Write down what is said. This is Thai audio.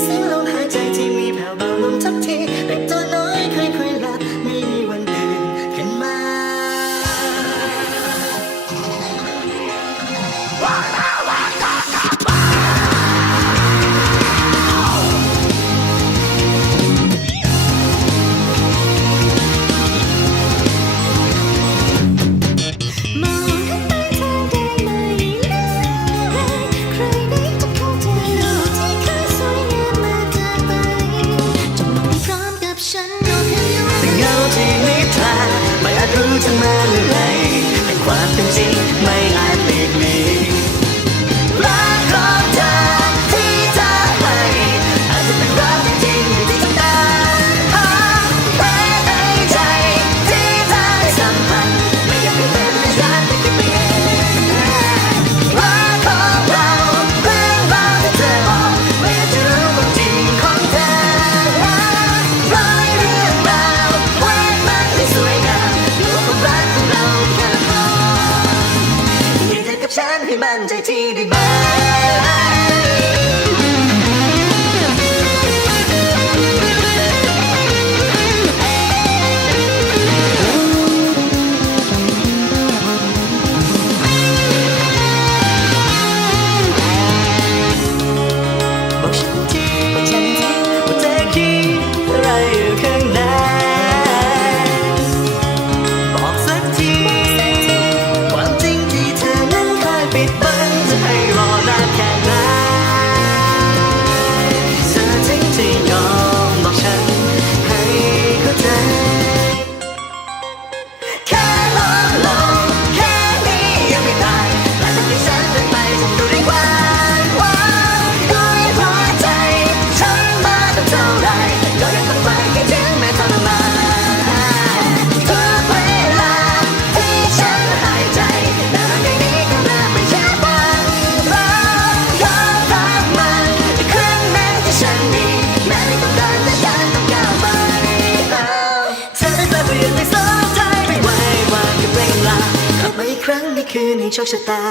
เสียงลมหายใจที่มีแผ่วเบาลงทุกที ความเป็นจริงไม่ baby, bye. ครั้งนี้คือในโชคชะตา